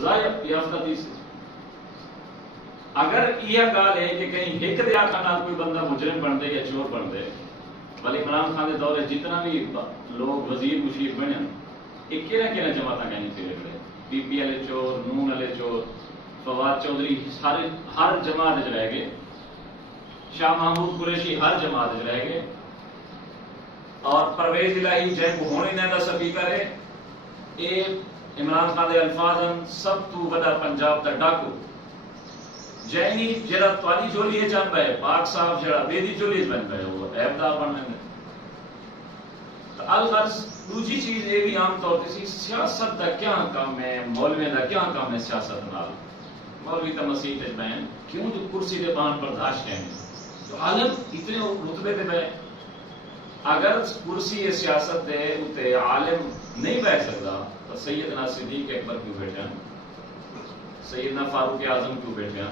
سزا یافتہ تھی. اگر یہ گال ہے کہ کہیں ایک دیا کا کوئی بندہ مجرم بن دے یا چور بن دے، بھلے عمران خان کے دور جتنا بھی لوگ وزیر مشیر بنے یہ کہنا جماعت کہیں پھرے کھڑے، پی پی والے چور، نون والے چور، فواد چودھری سارے ہر جماعت رہ گئے، شاہ محمود قریشی ہر جماعت رہ گئے، اور پرویز الہی جائے کو ہونے نہ دا سپیکر ہے. یہ عمران خان کے الفاظ سب تو بڑا پنجاب کا ڈاکو جینی جڑا توالی جولی چاہتا ہے، پاک صاحب جڑا بیدی جولی بن گئے وہ عیبدار بن گئے. الغرض دوسری چیز یہ بھی عام طور سے سیاست کا کیا کام ہے، مولوی کا کیا کام ہے سیاست نال. مولوی تو مسیح تے بہن کیوں جو کرسی کے بہان برداشت ہیں تو عالم اتنے رتبے تے بہ، اگر کرسی سیاست دے اتنے عالم نہیں بہ سکتا تو سیدنا صدیق اکبر کیوں بیٹھے ہیں، سیدنا فاروق اعظم کیوں بیٹھے ہیں،